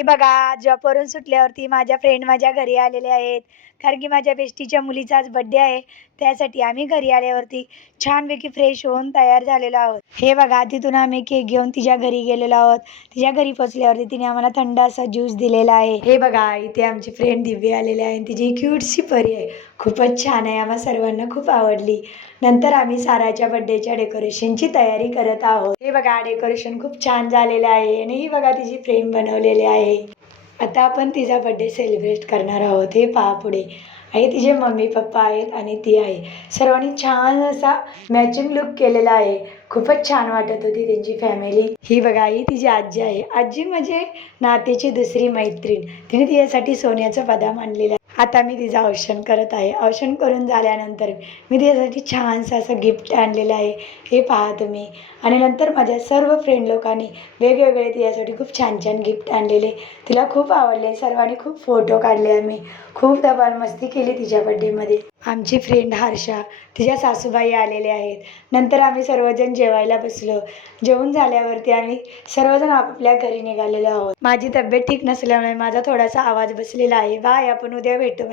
हे बघा, जॉबवरून सुटल्यावरती माझ्या फ्रेंड माझ्या घरी आलेले आहेत. कारण की माझ्या बेस्टीच्या मुलीचा आज बड्डे आहे. त्यासाठी आम्ही घरी आल्यावरती छानपैकी फ्रेश होऊन तयार झालेलो आहोत. हे बघा, तिथून आम्ही केक घेऊन तिच्या घरी गेलेलो आहोत. तिच्या घरी पोचल्यावरती तिने आम्हाला थंड असा ज्यूस दिलेला आहे. हे बघा, इथे आमची फ्रेंड दिव्या आलेली आहे. तिची क्यूटशी परी आहे. खूपच छान आहे. आम्हा सर्वांना खूप आवडली. नंतर आम्ही साराच्या बड्डेच्या डेकोरेशनची तयारी करत आहोत. हे बघा, डेकोरेशन खूप छान झालेलं आहे आणि ही बघा तिची फ्रेम बनवलेली आहे. आता आपण तिचा बड्डे सेलिब्रेट करणार आहोत. हे पहा, पुढे आहे तिचे मम्मी पप्पा आहेत आणि ती आहे. सर्वांनी छान असा मॅचिंग लुक केलेला आहे. खूपच छान वाटत होती त्यांची फॅमिली. ही बघा, ही तिची आजी आहे. आजी म्हणजे नातीची दुसरी मैत्रीण. तिने तिच्यासाठी सोन्याचा बदाम आणलेला आहे. आता मी तिचं औक्षण करत आहे. औक्षण करून झाल्यानंतर मी तिच्यासाठी छानसं असं गिफ्ट आणलेलं आहे. हे पहा तुम्ही. आणि नंतर माझ्या सर्व फ्रेंड लोकांनी वेगवेगळे तिच्यासाठी खूप छान छान गिफ्ट आणलेले. तिला खूप आवडले. सर्वांनी खूप फोटो काढले. आम्ही खूप धमाल मस्ती केली तिच्या बड्डेमध्ये. आमची फ्रेंड हर्षा, तिच्या सासूबाई आलेल्या आहेत. नंतर आम्ही सर्वजण जेवायला बसलो. जेवून झाल्यावरती आम्ही सर्वजण आपापल्या घरी निघालेलो आहोत. माझी तब्येत ठीक नसल्यामुळे माझा थोडासा आवाज बसलेला आहे. बाय, आपण उद्या भेटू.